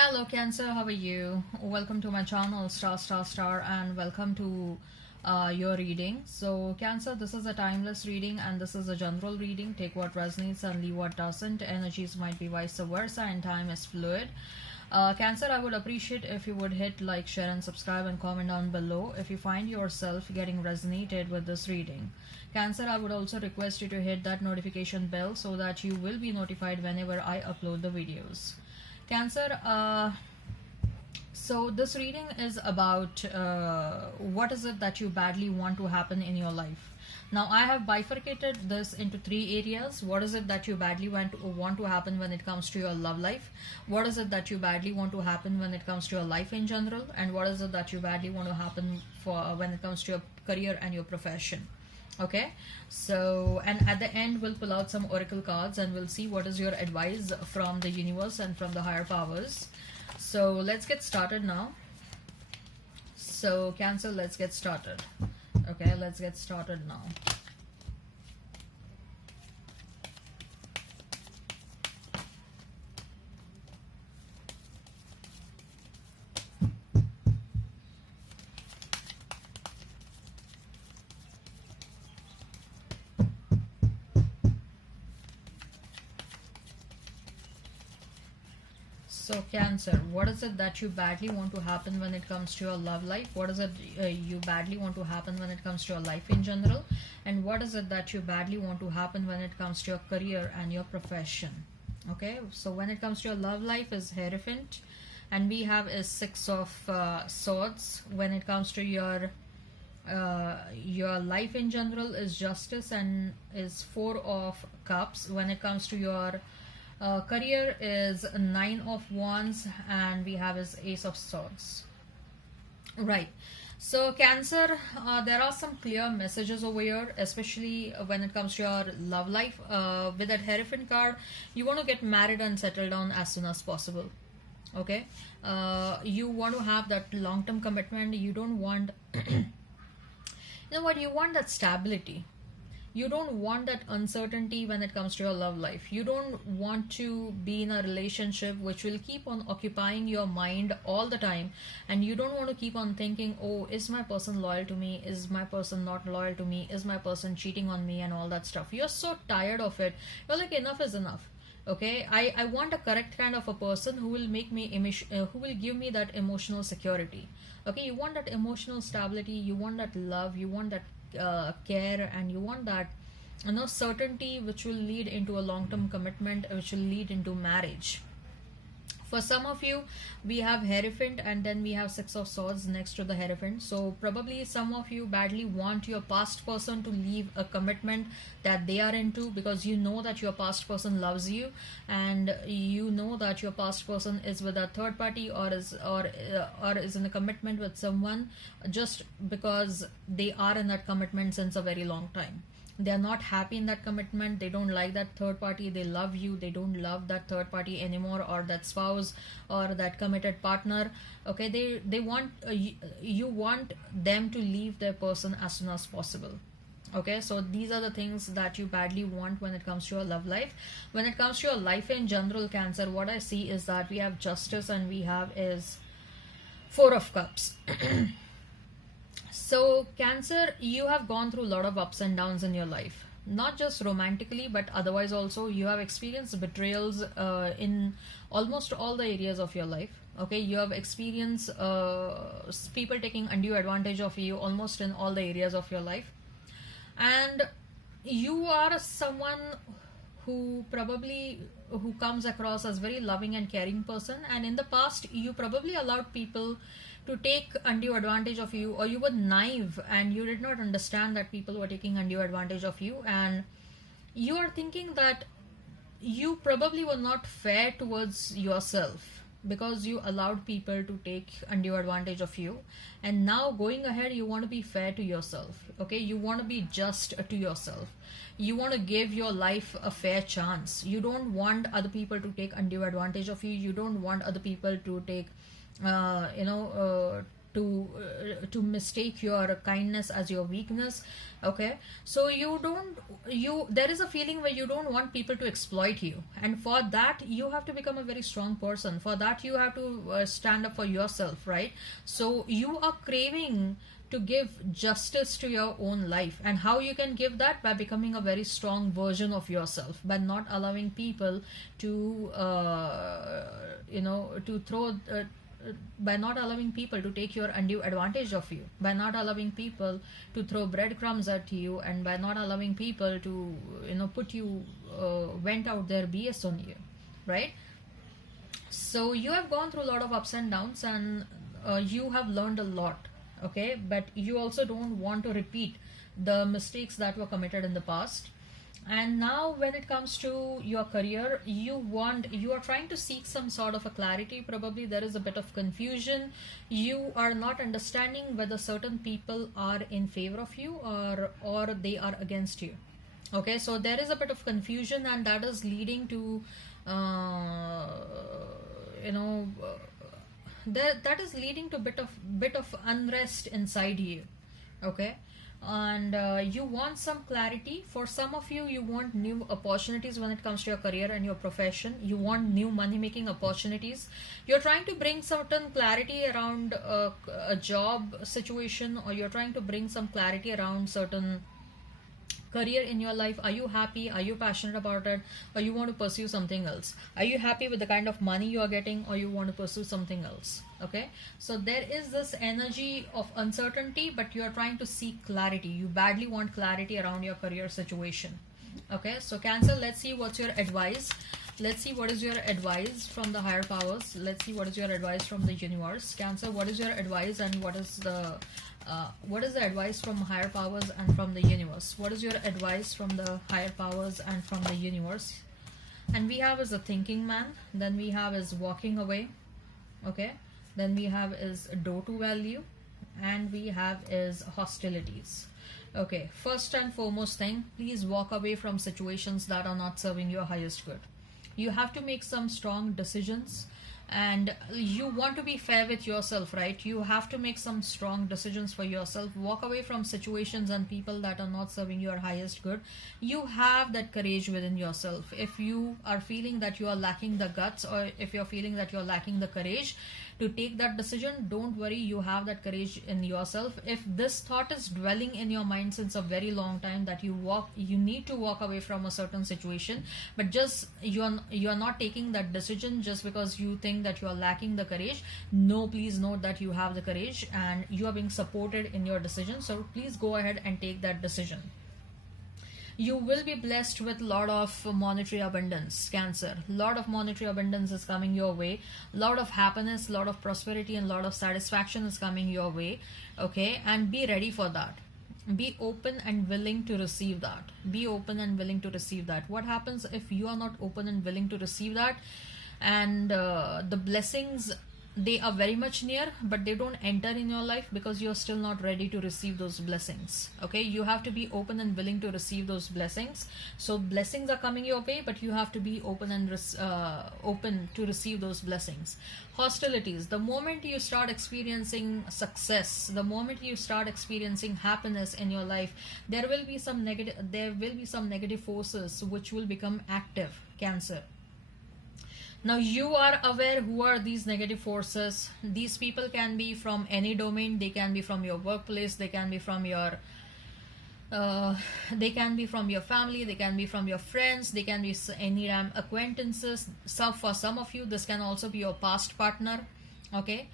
Hello Cancer, how are you? Welcome to my channel Star, and welcome to your reading. So Cancer, this is a timeless reading and this is a general reading. Take what resonates and leave what doesn't. Energies might be vice versa and time is fluid. Cancer, I would appreciate if you would hit like, share and subscribe and comment down below if you find yourself getting resonated with this reading. Cancer, I would also request you to hit that notification bell so that you will be notified whenever I upload the videos. Cancer, so this reading is about what is it that you badly want to happen in your life. Now I have bifurcated this into three areas. What is it that you badly want to happen when it comes to your love life? What is it that you badly want to happen when it comes to your life in general? And what is it that you badly want to happen for when it comes to your career and your profession? Okay, so and at the end we'll pull out some oracle cards and we'll see what is your advice from the universe and from the higher powers. So let's get started now. So Cancer, let's get started. Okay, let's get started now. So Cancer, what is it that you badly want to happen when it comes to your love life? What is it you badly want to happen when it comes to your life in general? And what is it that you badly want to happen when it comes to your career and your profession? Okay, so when it comes to your love life is Hierophant, and we have is Six of Swords. When it comes to your life in general is Justice and is Four of Cups. When it comes to your career is Nine of Wands and we have is Ace of Swords. Right. So Cancer, there are some clear messages over here, especially when it comes to your love life. With that Hierophant card, you want to get married and settle down as soon as possible. Okay. You want to have that long-term commitment. You don't want, you know what, you want that stability. You don't want that uncertainty when it comes to your love life. You don't want to be in a relationship which will keep on occupying your mind all the time, and you don't want to keep on thinking, oh, is my person loyal to me, is my person not loyal to me, is my person cheating on me and all that stuff. You're so tired of it. You're like, enough is enough. Okay, I want a correct kind of a person who will make me who will give me that emotional security. Okay, you want that emotional stability, you want that love, you want that care, and you want that certainty which will lead into a long-term commitment, which will lead into marriage. For some of you, we have Hierophant and then we have Six of Swords next to the Hierophant. So probably some of you badly want your past person to leave a commitment that they are into, because you know that your past person loves you and you know that your past person is with a third party or is in a commitment with someone just because they are in that commitment since a very long time. They're not happy in that commitment, they don't like that third party, they love you, they don't love that third party anymore, or that spouse or that committed partner. Okay, they want you want them to leave their person as soon as possible. Okay, so these are the things that you badly want when it comes to your love life. When it comes to your life in general, Cancer, what I see is that we have Justice and we have is Four of Cups. So Cancer, you have gone through a lot of ups and downs in your life, not just romantically but otherwise also. You have experienced betrayals in almost all the areas of your life. Okay, you have experienced people taking undue advantage of you almost in all the areas of your life, and you are someone who comes across as very loving and caring person, and in the past you probably allowed people to take undue advantage of you, or you were naive and you did not understand that people were taking undue advantage of you, and you are thinking that you probably were not fair towards yourself because you allowed people to take undue advantage of you. And now going ahead, you want to be fair to yourself. Okay, you want to be just to yourself. You want to give your life a fair chance. You don't want other people to take undue advantage of you. You don't want other people to take to to mistake your kindness as your weakness. Okay, so there is a feeling where you don't want people to exploit you, and for that you have to become a very strong person. For that you have to stand up for yourself, right? So you are craving to give justice to your own life, and how you can give that? By becoming a very strong version of yourself, by not allowing people to to throw by not allowing people to take your undue advantage of you, by not allowing people to throw breadcrumbs at you, and by not allowing people to put you vent out their BS on you, right? So you have gone through a lot of ups and downs, and you have learned a lot. Okay, but you also don't want to repeat the mistakes that were committed in the past. And now when it comes to your career, you are trying to seek some sort of a clarity. Probably there is a bit of confusion. You are not understanding whether certain people are in favor of you, or they are against you. Okay, so there is a bit of confusion, and that is leading to you know that is leading to bit of unrest inside you. Okay, and you want some clarity. For some of you, you want new opportunities when it comes to your career and your profession. You want new money making opportunities. You're trying to bring certain clarity around a job situation, or you're trying to bring some clarity around certain career in your life. Are you happy? Are you passionate about it? Or you want to pursue something else? Are you happy with the kind of money you are getting, or you want to pursue something else? Okay, so there is this energy of uncertainty, but you are trying to seek clarity. You badly want clarity around your career situation. Okay, so Cancer, let's see what's your advice. Let's see what is your advice from the higher powers. Let's see what is your advice from the universe. Cancer, what is your advice, and what is the advice from higher powers and from the universe? What is your advice from the higher powers and from the universe? And we have is a thinking man. Then we have is walking away. Okay, then we have is door to value, and we have is hostilities. Okay, first and foremost thing, please walk away from situations that are not serving your highest good. You have to make some strong decisions, and you want to be fair with yourself, right? You have to make some strong decisions for yourself. Walk away from situations and people that are not serving your highest good. You have that courage within yourself. If you are feeling that you are lacking the guts, or if you're feeling that you're lacking the courage to take that decision, don't worry, you have that courage in yourself. If this thought is dwelling in your mind since a very long time that you need to walk away from a certain situation, but just you are not taking that decision just because you think that you are lacking the courage. No, please note that you have the courage and you are being supported in your decision. So please go ahead and take that decision. You will be blessed with a lot of monetary abundance, Cancer. Lot of monetary abundance is coming your way. Lot of happiness, lot of prosperity, and lot of satisfaction is coming your way. Okay, and be ready for that. Be open and willing to receive that. Be open and willing to receive that. What happens if you are not open and willing to receive that? And the blessings, they are very much near, but they don't enter in your life because you're still not ready to receive those blessings. Okay, you have to be open and willing to receive those blessings. So blessings are coming your way, but you have to be open and open to receive those blessings. Hostilities, the moment you start experiencing success, the moment you start experiencing happiness in your life, there will be some negative forces which will become active, Cancer. Now you are aware who are these negative forces. These people can be from any domain. They can be from your workplace. They can be from your family. They can be from your friends. They can be any acquaintances. For some of you, this can also be your past partner. Okay.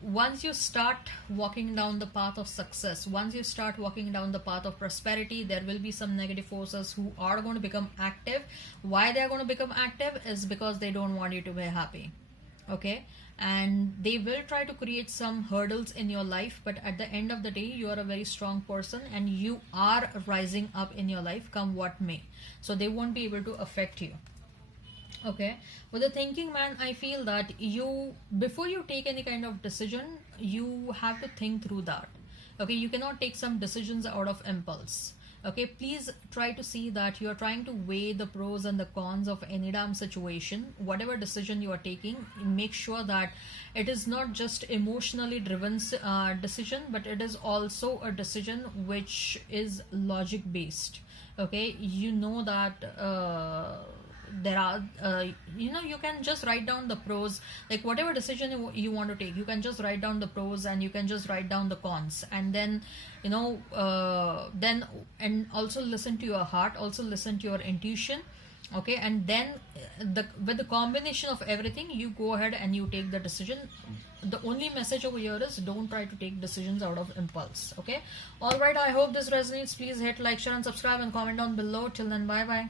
Once you start walking down the path of success, once you start walking down the path of prosperity, there will be some negative forces who are going to become active. Why they are going to become active is because they don't want you to be happy. Okay, and they will try to create some hurdles in your life, but at the end of the day, you are a very strong person and you are rising up in your life, come what may. So they won't be able to affect you. Okay, with the thinking man, I feel that before you take any kind of decision, you have to think through that. Okay, you cannot take some decisions out of impulse. Okay, please try to see that you are trying to weigh the pros and the cons of any damn situation. Whatever decision you are taking, make sure that it is not just emotionally driven decision, but it is also a decision which is logic based. Okay, you know that there are you can just write down the pros, like whatever decision you want to take, you can just write down the pros and you can just write down the cons, and then then and also listen to your heart, also listen to your intuition. Okay, and then with the combination of everything, you go ahead and you take the decision. The only message over here is don't try to take decisions out of impulse. Okay, all right, I hope this resonates. Please hit like, share and subscribe and comment down below. Till then, bye bye.